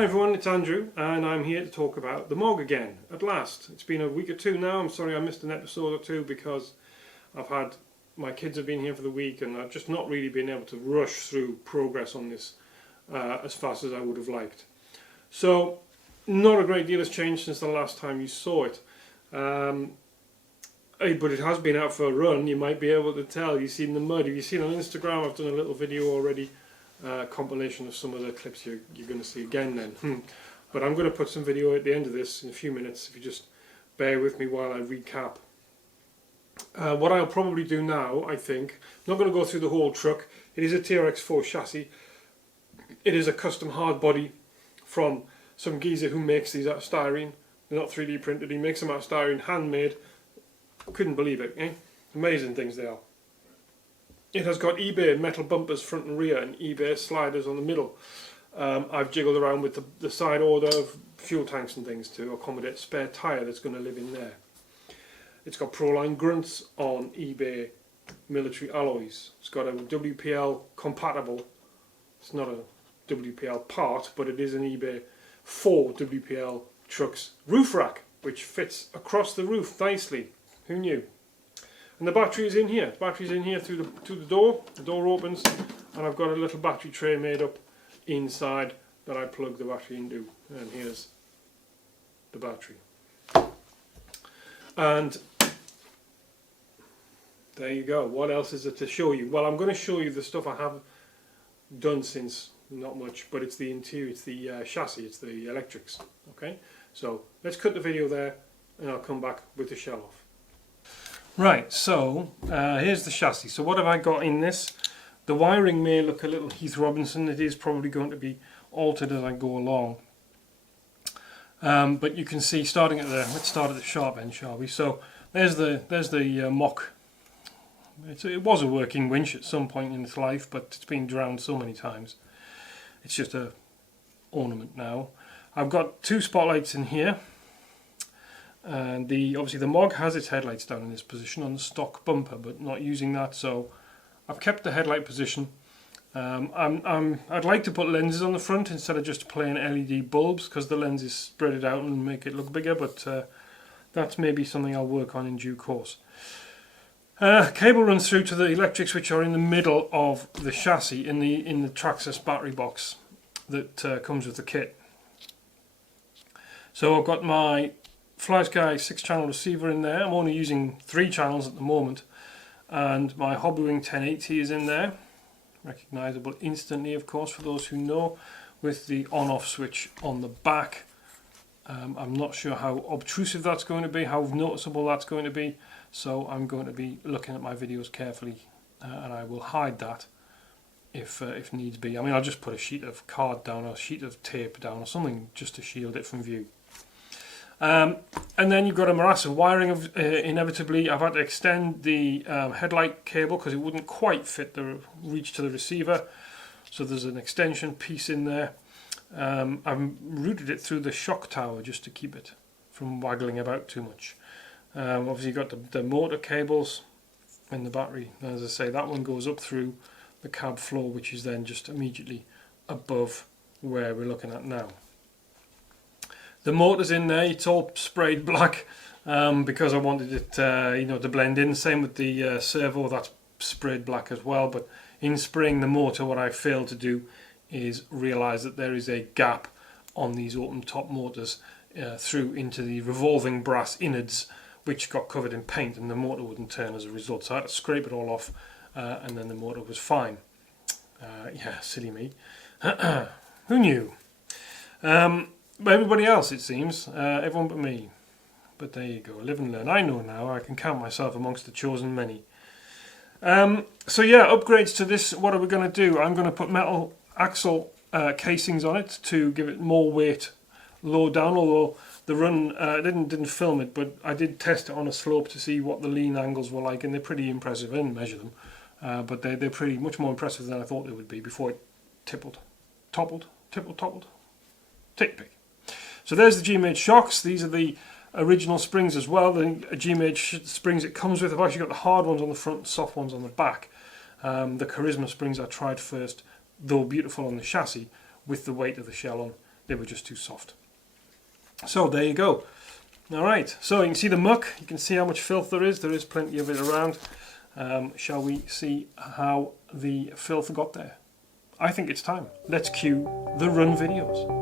Hi everyone, it's Andrew and I'm here to talk about the Mog again, at last. It's been a week or two now. I'm sorry I missed an episode or two because my kids have been here for the week and I've just not really been able to rush through progress on this as fast as I would have liked. So, not a great deal has changed since the last time you saw it. But it has been out for a run. You might be able to tell. You've seen the mud. If you've seen on Instagram, I've done a little video already. Compilation of some of the clips you're going to see again then. But I'm going to put some video at the end of this in a few minutes if you just bear with me while I recap. What I'll probably do now, I think, I'm not going to go through the whole truck. It is a TRX4 chassis. It is a custom hard body from some geezer who makes these out of styrene. They're not 3D printed, he makes them out of styrene, handmade. Couldn't believe it, eh? Amazing things they are. It has got eBay metal bumpers front and rear and eBay sliders on the middle. I've jiggled around with the side order of fuel tanks and things to accommodate spare tyre that's going to live in there. It's got Proline grunts on eBay military alloys. It's got a WPL compatible, it's not a WPL part, but it is an eBay 4 WPL trucks roof rack, which fits across the roof nicely. Who knew? And the battery is in here. The battery's in here through the door. The door opens and I've got a little battery tray made up inside that I plug the battery into. And here's the battery. And there you go. What else is there to show you? Well, I'm going to show you the stuff I have done since, not much, but it's the interior, it's the chassis, it's the electrics. Okay, so let's cut the video there and I'll come back with the shell off. Right, so here's the chassis. So what have I got in this? The wiring may look a little Heath Robinson. It is probably going to be altered as I go along. But you can see, starting at let's start at the sharp end, shall we? So there's the mock. It was a working winch at some point in its life, but it's been drowned so many times. It's just a ornament now. I've got two spotlights in here. And obviously the Mog has its headlights down in this position on the stock bumper, but not using that, so I've kept the headlight position. I'd like to put lenses on the front instead of just plain LED bulbs, because the lenses spread it out and make it look bigger, but that's maybe something I'll work on in due course. Cable runs through to the electrics, which are in the middle of the chassis in the Traxxas battery box that comes with the kit. So I've got my FlySky 6-channel receiver in there. I'm only using 3 channels at the moment, and my Hobbywing 1080 is in there, recognisable instantly of course for those who know, with the on-off switch on the back. I'm not sure how obtrusive that's going to be, how noticeable that's going to be, so I'm going to be looking at my videos carefully and I will hide that if needs be. I mean, I'll just put a sheet of card down or a sheet of tape down or something just to shield it from view. And then you've got a morass of wiring. Inevitably, I've had to extend the headlight cable because it wouldn't quite fit the reach to the receiver. So there's an extension piece in there. I've routed it through the shock tower just to keep it from waggling about too much. Obviously, you've got the motor cables in the battery. As I say, that one goes up through the cab floor, which is then just immediately above where we're looking at now. The motor's in there. It's all sprayed black because I wanted it to blend in. Same with the servo, that's sprayed black as well. But in spraying the motor, what I failed to do is realise that there is a gap on these open top motors through into the revolving brass innards, which got covered in paint, and the motor wouldn't turn as a result. So I had to scrape it all off and then the motor was fine. Yeah, silly me. Who knew? But everybody else, it seems, everyone but me. But there you go, live and learn. I know now, I can count myself amongst the chosen many. So yeah, upgrades to this. What are we going to do? I'm going to put metal axle casings on it to give it more weight low down, although the run, didn't film it, but I did test it on a slope to see what the lean angles were like, and they're pretty impressive. I didn't measure them, but they're pretty much more impressive than I thought they would be before it toppled. Tick pick. So there's the Gmade shocks. These are the original springs as well. The Gmade springs it comes with. I've actually got the hard ones on the front, soft ones on the back. The Charisma springs I tried first, though beautiful on the chassis, with the weight of the shell on. they were just too soft. So there you go. Alright, so you can see the muck, you can see how much filth there is plenty of it around. Shall we see how the filth got there? I think it's time. Let's cue the run videos.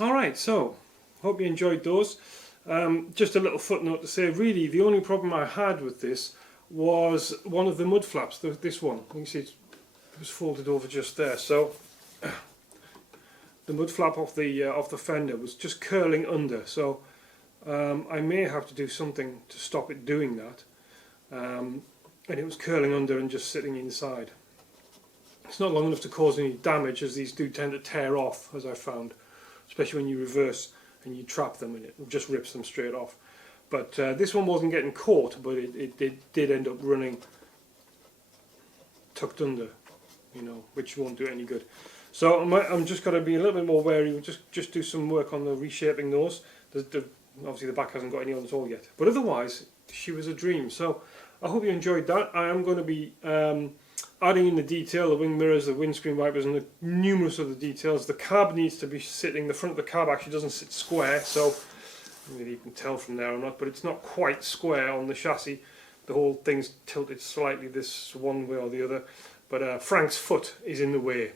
Alright, so hope you enjoyed those. Just a little footnote to say, really the only problem I had with this was one of the mud flaps, this one. You can see it was folded over just there, so the mud flap off the fender was just curling under, so I may have to do something to stop it doing that. And it was curling under and just sitting inside. It's not long enough to cause any damage, as these do tend to tear off, as I found, especially when you reverse and you trap them and it just rips them straight off. But this one wasn't getting caught, but it did end up running tucked under, you know, which won't do any good. So I'm just going to be a little bit more wary, just do some work on the reshaping those. Obviously the back hasn't got any on at all yet, but otherwise she was a dream. So I hope you enjoyed that. I am going to be adding in the detail, the wing mirrors, the windscreen wipers, and the numerous other details. The cab needs to be sitting, the front of the cab actually doesn't sit square, so maybe you can tell from there or not, but it's not quite square on the chassis. The whole thing's tilted slightly this one way or the other, but Frank's foot is in the way.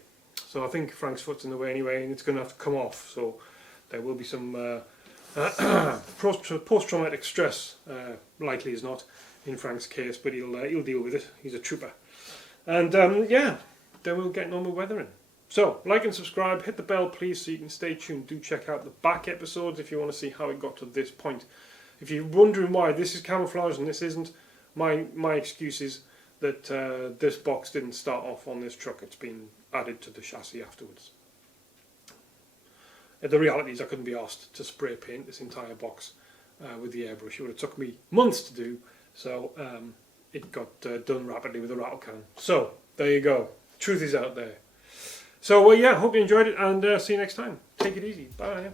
So I think Frank's foot's in the way anyway, and it's going to have to come off, so there will be some post-traumatic stress, likely as not, in Frank's case, but he'll deal with it. He's a trooper. And yeah, then we'll get normal weathering. So, like and subscribe, hit the bell please so you can stay tuned. Do check out the back episodes if you want to see how it got to this point. If you're wondering why this is camouflage and this isn't, my excuse is that this box didn't start off on this truck. It's been added to the chassis afterwards. The reality is I couldn't be asked to spray paint this entire box with the airbrush. It would have took me months to do, so it got done rapidly with a rattle can. So, there you go. Truth is out there. So, yeah, hope you enjoyed it, and see you next time. Take it easy. Bye.